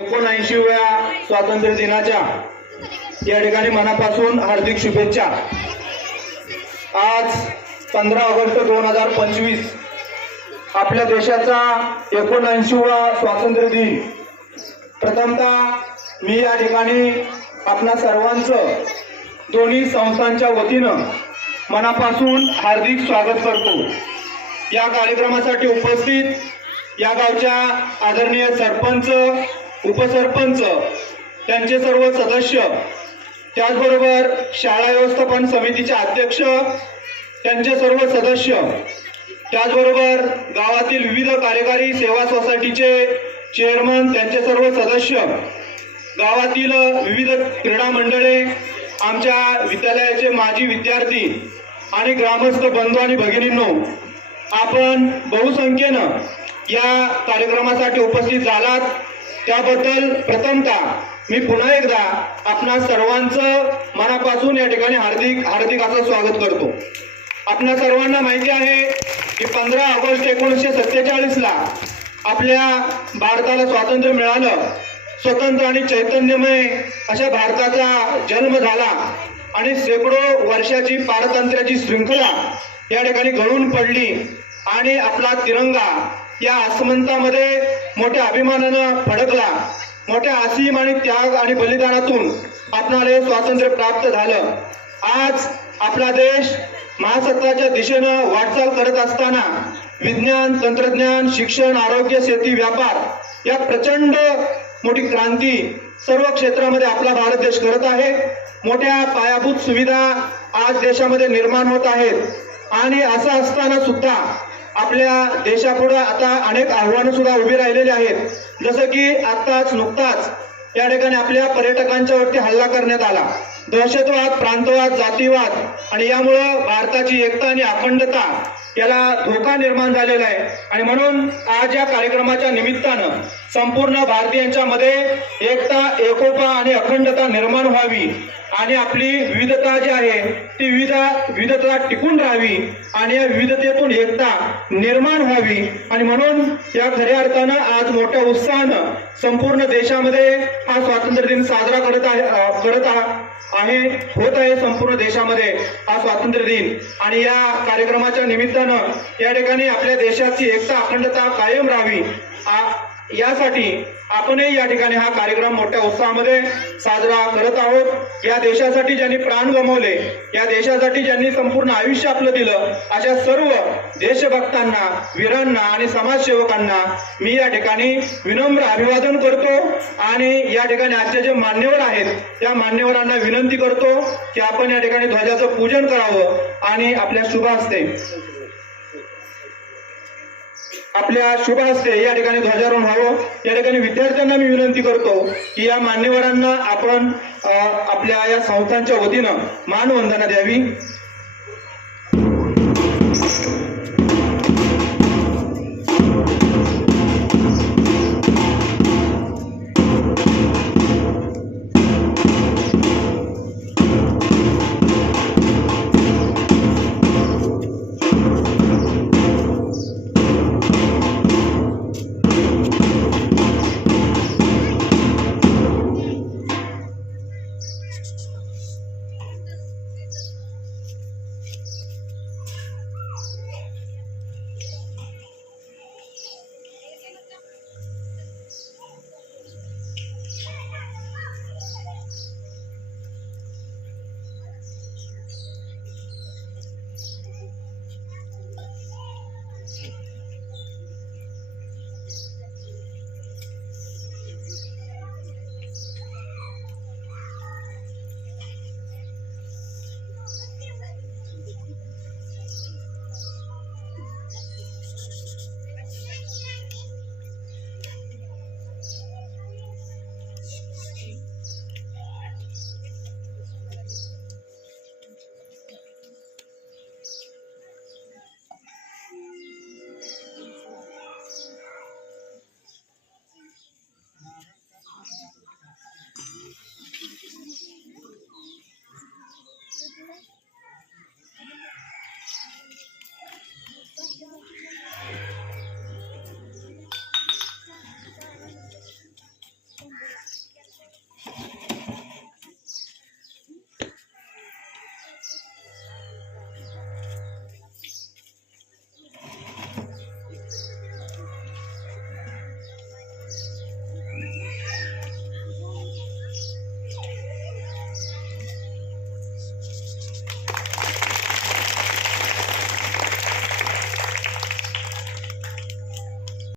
79व्या स्वातंत्र्य दिनाच्या या ठिकाणी मनापासून हार्दिक शुभेच्छा। आज 15 ऑगस्ट 2025 आपल्या देशाचा 79वा स्वातंत्र्य दिन। प्रथमतः मी या ठिकाणी आपणा सर्वांचं दोन्ही संस्थांच्या वतीनं मनापासून हार्दिक स्वागत करतो। या कार्यक्रमासाठी उपस्थित या गावच्या आदरणीय सरपंच, उपसरपंच, त्यांचे सर्व सदस्य, त्याचबरोबर शाळा व्यवस्थापन समितीचे अध्यक्ष, त्यांचे सर्व सदस्य, त्याचबरोबर गावातील विविध कार्यकारी सेवा सोसायटीचे चेअरमन, त्यांचे सर्व सदस्य, गावातील विविध क्रीडा मंडळे, आमच्या विद्यालयाचे माजी विद्यार्थी आणि ग्रामस्थ बंधू आणि भगिनींनो, आपण बहुसंख्येनं या कार्यक्रमासाठी उपस्थित झालात त्याबद्दल प्रथमतः मी पुन्हा एकदा आपणा सर्वांचं मनापासून या ठिकाणी हार्दिक असं स्वागत करतो। आपणा सर्वांना माहिती आहे की 15 ऑगस्ट 1947 ला आपल्या भारताला स्वातंत्र्य मिळालं। स्वतंत्र आणि चैतन्यमय अशा भारताचा जन्म झाला आणि शेकडो वर्षाची पारतंत्र्याची श्रृंखला या ठिकाणी घडून पडली आणि आपला तिरंगा या आसमंतामध्ये मोठ्या अभिमानानं फडकला। मोठ्या असीम आणि त्याग आणि बलिदानातून आपल्याला हे स्वातंत्र्य प्राप्त झालं। आज आपला देश महासत्ताच्या दिशेनं वाटचाल करत असताना विज्ञान, तंत्रज्ञान, शिक्षण, आरोग्य, शेती, व्यापार या प्रचंड मोठी क्रांती सर्व क्षेत्रामध्ये आपला भारत देश करत आहे। मोठ्या पायाभूत सुविधा आज देशामध्ये निर्माण होत आहेत आणि असं असताना सुद्धा आपल्या देशापुढे आता अनेक आव्हानं सुद्धा उभी राहिलेली आहेत। जसं की आताच नुकताच या ठिकाणी आपल्या पर्यटकांच्या वरती हल्ला करण्यात आला। दहशतवाद, प्रांतवाद, जातीवाद आणि यामुळं भारताची एकता आणि अखंडता याला धोका निर्माण झालेला आहे आणि म्हणून आज या कार्यक्रमाच्या निमित्तानं संपूर्ण भारतीयांच्या मध्ये एकता, एकोपा आणि अखंडता निर्माण व्हावी आणि आपली विविधता जी आहे ती विविधता टिकून राहावी आणि या विविधतेतून एकता निर्माण व्हावी आणि म्हणून या खऱ्या अर्थानं आज मोठ्या उत्साहानं संपूर्ण देशामध्ये हा स्वातंत्र्य दिन साजरा होत आहे संपूर्ण देशामध्ये हा स्वातंत्र्य दिन। आणि या कार्यक्रमाच्या निमित्तानं या ठिकाणी आपल्या देशाची एकता, अखंडता कायम राहावी यासाठी आपणही या ठिकाणी हा कार्यक्रम मोठ्या उत्साहामध्ये साजरा करत आहोत। या देशासाठी ज्यांनी प्राण गमावले, या देशासाठी ज्यांनी संपूर्ण आयुष्य आपलं दिलं, अशा सर्व देशभक्तांना, वीरांना आणि समाजसेवकांना मी या ठिकाणी विनम्र अभिवादन करतो आणि या ठिकाणी आजचे जे मान्यवर आहेत त्या मान्यवरांना विनंती करतो की आपण या ठिकाणी ध्वजाचं पूजन करावं आणि आपल्या शुभ हस्ते या ठिकाणी ध्वजारोहण व्हावं। या ठिकाणी विद्यार्थ्यांना मी विनंती करतो की या मान्यवरांना आपण आपल्या या संस्थांच्या वतीनं मानवंदना द्यावी।